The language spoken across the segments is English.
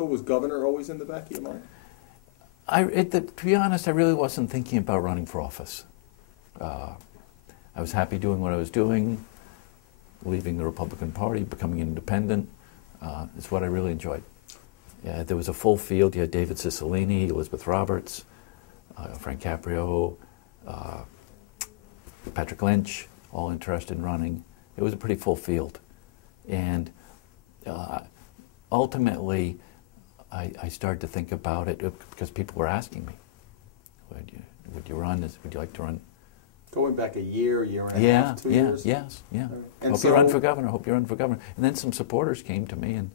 So was governor always in the back of your mind? To be honest, I really wasn't thinking about running for office. I was happy doing what I was doing, leaving the Republican Party, becoming independent. It's what I really enjoyed. Yeah, there was a full field. You had David Cicilline, Elizabeth Roberts, Frank Caprio, Patrick Lynch, all interested in running. It was a pretty full field. And ultimately, I started to think about it because people were asking me, would you run? Would you like to run? Going back a year and a half, 2 years? Yes. Right. And Hope you run for governor, hope you run for governor. And then some supporters came to me and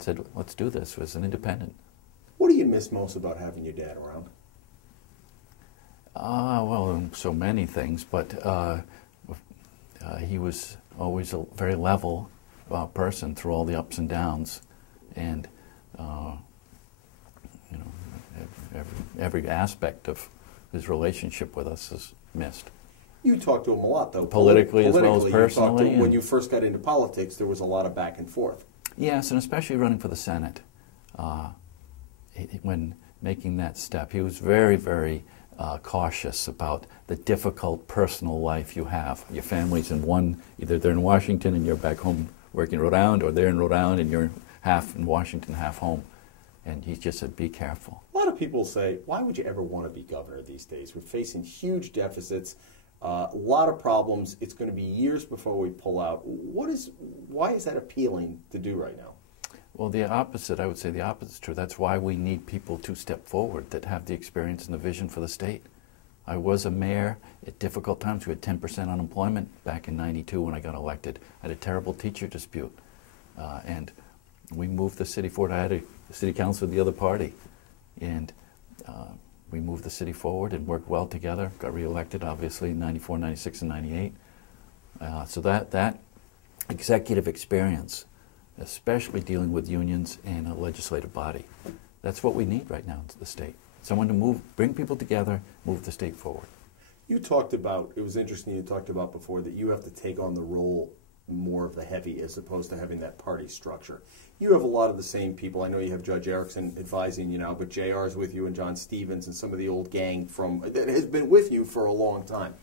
said, let's do this as an independent. What do you miss most about having your dad around? Well, so many things, but he was always a very level person through all the ups and downs, and you know, every aspect of his relationship with us is missed. You talked to him a lot, though. Politically as well as personally. When you first got into politics, there was a lot of back and forth. Yes, and especially running for the Senate. When making that step, he was very, very cautious about the difficult personal life you have. Your family's in one, either they're in Washington and you're back home working in Rhode Island, or they're in Rhode Island and you're half in Washington, half home. And he just said, be careful. A lot of people say, why would you ever want to be governor these days? We're facing huge deficits, a lot of problems. It's going to be years before we pull out. Why is that appealing to do right now? Well, the opposite, I would say the opposite is true. That's why we need people to step forward that have the experience and the vision for the state. I was a mayor at difficult times. We had 10% unemployment back in '92 when I got elected. I had a terrible teacher dispute, and we moved the city forward. I had a city council with the other party, and we moved the city forward and worked well together. Got reelected, obviously, in '94, '96, and '98. So that executive experience, especially dealing with unions and a legislative body, that's what we need right now in the state. Someone to bring people together, move the state forward. You talked about, it was interesting, you talked about before that you have to take on the role more of the heavy as opposed to having that party structure. You have a lot of the same people. I know you have Judge Erickson advising you now, but JR is with you and John Stevens and some of the old gang that has been with you for a long time.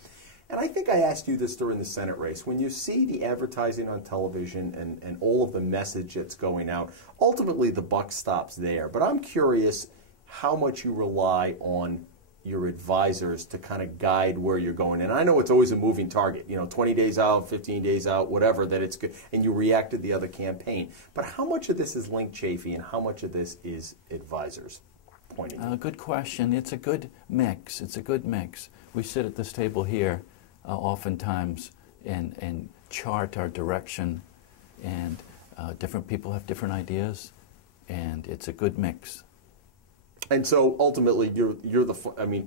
And I think I asked you this during the Senate race. When you see the advertising on television and all of the message that's going out, ultimately the buck stops there. But I'm curious how much you rely on your advisors to kind of guide where you're going. And I know it's always a moving target, 20 days out, 15 days out, whatever, that it's good, and you react to the other campaign. But how much of this is linked, Chafee, and how much of this is advisors pointing? Good question. It's a good mix. It's a good mix. We sit at this table here oftentimes and chart our direction, and different people have different ideas, and it's a good mix. And so ultimately,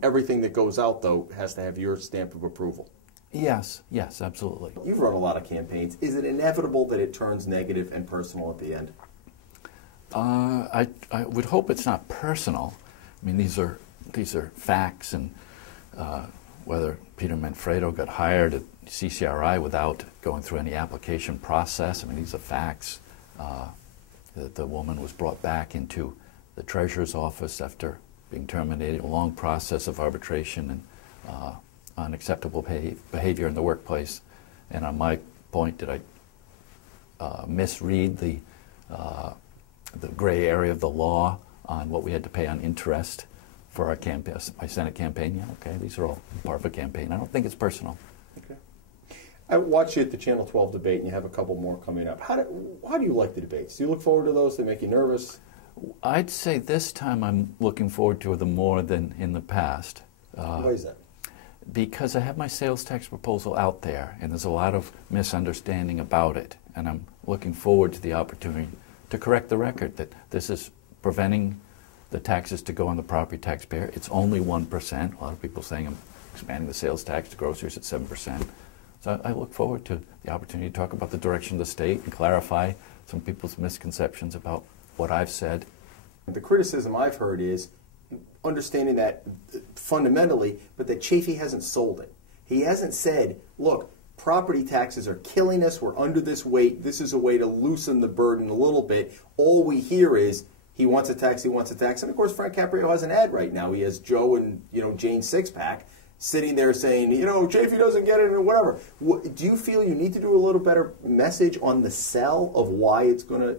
everything that goes out, though, has to have your stamp of approval. Yes, absolutely. You've run a lot of campaigns. Is it inevitable that it turns negative and personal at the end? I would hope it's not personal. I mean, these are facts, and whether Peter Manfredo got hired at CCRI without going through any application process, I mean, these are facts. That the woman was brought back into the treasurer's office after being terminated, a long process of arbitration and unacceptable behavior in the workplace. And on my point, did I misread the gray area of the law on what we had to pay on interest for our campaign, my Senate campaign? Yeah, okay, these are all part of a campaign. I don't think it's personal. Okay. I watched you at the Channel 12 debate, and you have a couple more coming up. How do you like the debates? Do you look forward to those? They make you nervous? I'd say this time I'm looking forward to them more than in the past. Why is that? Because I have my sales tax proposal out there, and there's a lot of misunderstanding about it, and I'm looking forward to the opportunity to correct the record that this is preventing the taxes to go on the property taxpayer. It's only 1%. A lot of people saying I'm expanding the sales tax to groceries at 7%. So I look forward to the opportunity to talk about the direction of the state and clarify some people's misconceptions about what I've said. The criticism I've heard is understanding that fundamentally, but that Chafee hasn't sold it. He hasn't said, look, property taxes are killing us, we're under this weight, this is a way to loosen the burden a little bit. All we hear is He wants a tax, he wants a tax. And of course, Frank Caprio has an ad right now. He has Joe and, Jane Sixpack sitting there saying, Chafee doesn't get it or whatever. Do you feel you need to do a little better message on the sell of why it's going to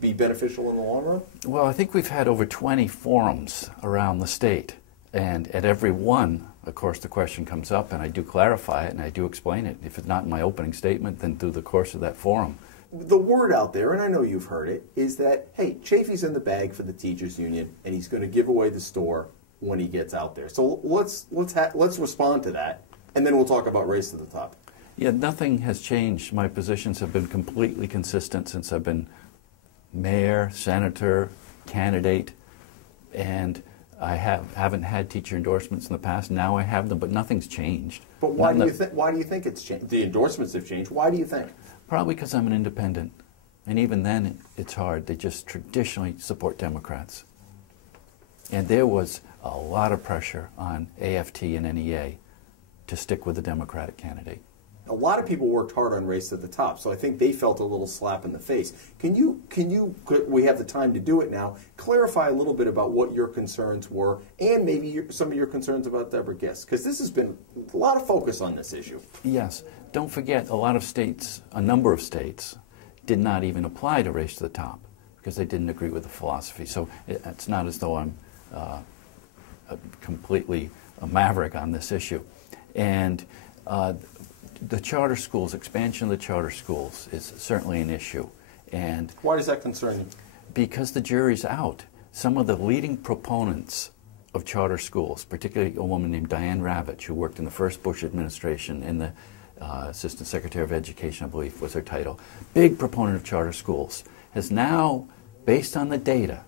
be beneficial in the long run? Well, I think we've had over 20 forums around the state. And at every one, of course, the question comes up, and I do clarify it, and I do explain it. If it's not in my opening statement, then through the course of that forum. The word out there, and I know you've heard it, is that, hey, Chafee's in the bag for the teachers union, and he's going to give away the store when he gets out there. So let's respond to that, and then we'll talk about Race to the Top. Yeah, nothing has changed. My positions have been completely consistent since I've been mayor, senator, candidate, and I haven't had teacher endorsements in the past. Now I have them, but nothing's changed. But why do you think it's changed? The endorsements have changed. Why do you think? Probably because I'm an independent, and even then it's hard. They just traditionally support Democrats, and there was a lot of pressure on AFT and NEA to stick with the Democratic candidate. A lot of people worked hard on Race to the Top, so I think they felt a little slap in the face. Can you, we have the time to do it now, clarify a little bit about what your concerns were and maybe some of your concerns about Deborah Gist? Because this has been a lot of focus on this issue. Yes. Don't forget, a lot of states, a number of states, did not even apply to Race to the Top because they didn't agree with the philosophy. So it's not as though I'm completely a maverick on this issue. And the charter schools, expansion of the charter schools is certainly an issue. And why does that concern you? Because the jury's out. Some of the leading proponents of charter schools, particularly a woman named Diane Ravitch, who worked in the first Bush administration in the Assistant Secretary of Education, I believe was her title, big proponent of charter schools, has now, based on the data,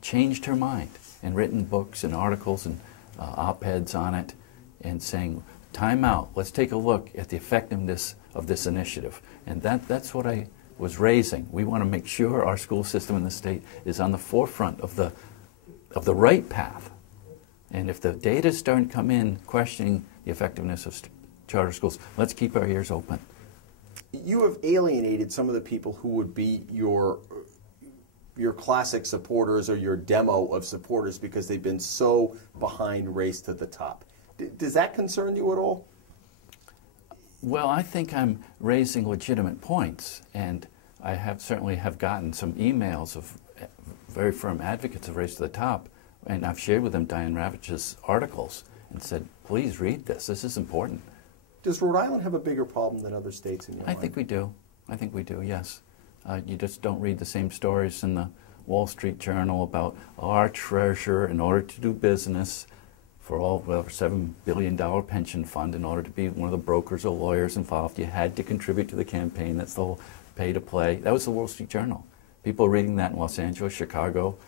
changed her mind and written books and articles and op-eds on it and saying, time out, let's take a look at the effectiveness of this initiative. And that's what I was raising. We want to make sure our school system in the state is on the forefront of the right path. And if the data is starting to come in questioning the effectiveness of charter schools, let's keep our ears open. You have alienated some of the people who would be your classic supporters or your demo of supporters because they've been so behind Race to the Top. Does that concern you at all? Well, I think I'm raising legitimate points, and I certainly have gotten some emails of very firm advocates of Race to the Top, and I've shared with them Diane Ravitch's articles and said, please read this. This is important. Does Rhode Island have a bigger problem than other states in your mind? I think we do. I think we do, yes. You just don't read the same stories in the Wall Street Journal about our treasurer, in order to do business, for all $7 billion pension fund, in order to be one of the brokers or lawyers involved, you had to contribute to the campaign. That's the whole pay to play. That was the Wall Street Journal. People reading that in Los Angeles, Chicago,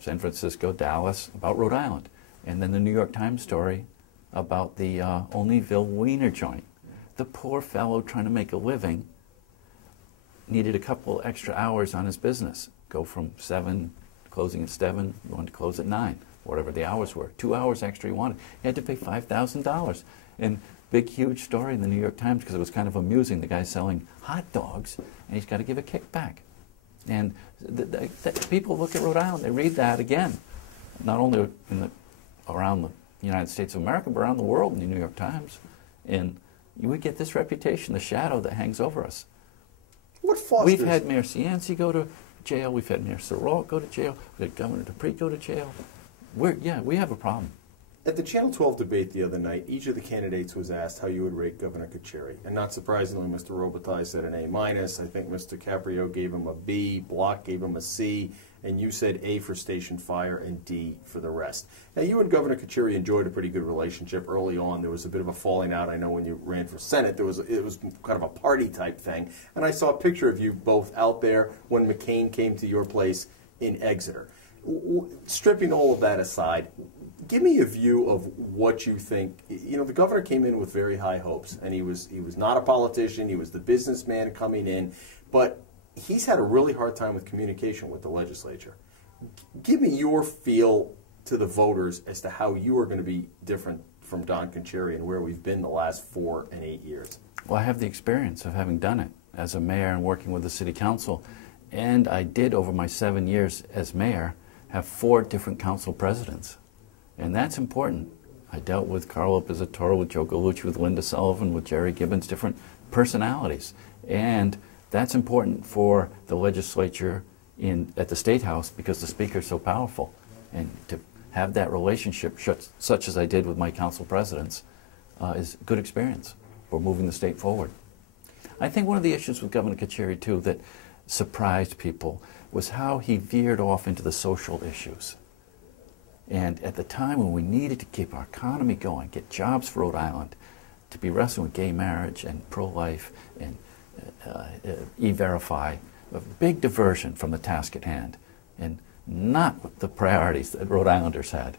San Francisco, Dallas, about Rhode Island. And then the New York Times story about the Olneyville Wiener joint. The poor fellow trying to make a living needed a couple extra hours on his business. Go from 7, closing at 7, going to close at 9. Whatever the hours were, 2 hours extra he wanted. He had to pay $5,000. And big, huge story in the New York Times because it was kind of amusing. The guy's selling hot dogs, and he's got to give a kickback. And people look at Rhode Island, they read that again, not only around the United States of America, but around the world in the New York Times. And we get this reputation, the shadow that hangs over us. What fosters? We've had Mayor Cianci go to jail. We've had Mayor Sarrault go to jail. We've had Governor Dupree go to jail. We have a problem. At the Channel 12 debate the other night, each of the candidates was asked how you would rate Governor Carcieri. And not surprisingly, Mr. Robitaille said an A-. I think Mr. Caprio gave him a B, Block gave him a C, and you said A for station fire and D for the rest. Now, you and Governor Carcieri enjoyed a pretty good relationship early on. There was a bit of a falling out. I know when you ran for Senate, it was kind of a party-type thing. And I saw a picture of you both out there when McCain came to your place in Exeter. Stripping all of that aside, give me a view of what you think. You know, the governor came in with very high hopes, and he was not a politician. He was the businessman coming in, but he's had a really hard time with communication with the legislature. Give me your feel to the voters as to how you are going to be different from Don Carcieri and where we've been the last 4 and 8 years. Well, I have the experience of having done it as a mayor and working with the city council. And I did, over my 7 years as mayor, have 4 different council presidents. And that's important. I dealt with Carlo Pizzatoro, with Joe Gallucci, with Linda Sullivan, with Jerry Gibbons, different personalities. And that's important for the legislature at the State House, because the Speaker is so powerful. And to have that relationship, such as I did with my council presidents, is a good experience for moving the state forward. I think one of the issues with Governor Carcieri, too, that surprised people was how he veered off into the social issues. And at the time when we needed to keep our economy going, get jobs for Rhode Island, to be wrestling with gay marriage and pro-life and E-Verify, a big diversion from the task at hand, and not the priorities that Rhode Islanders had.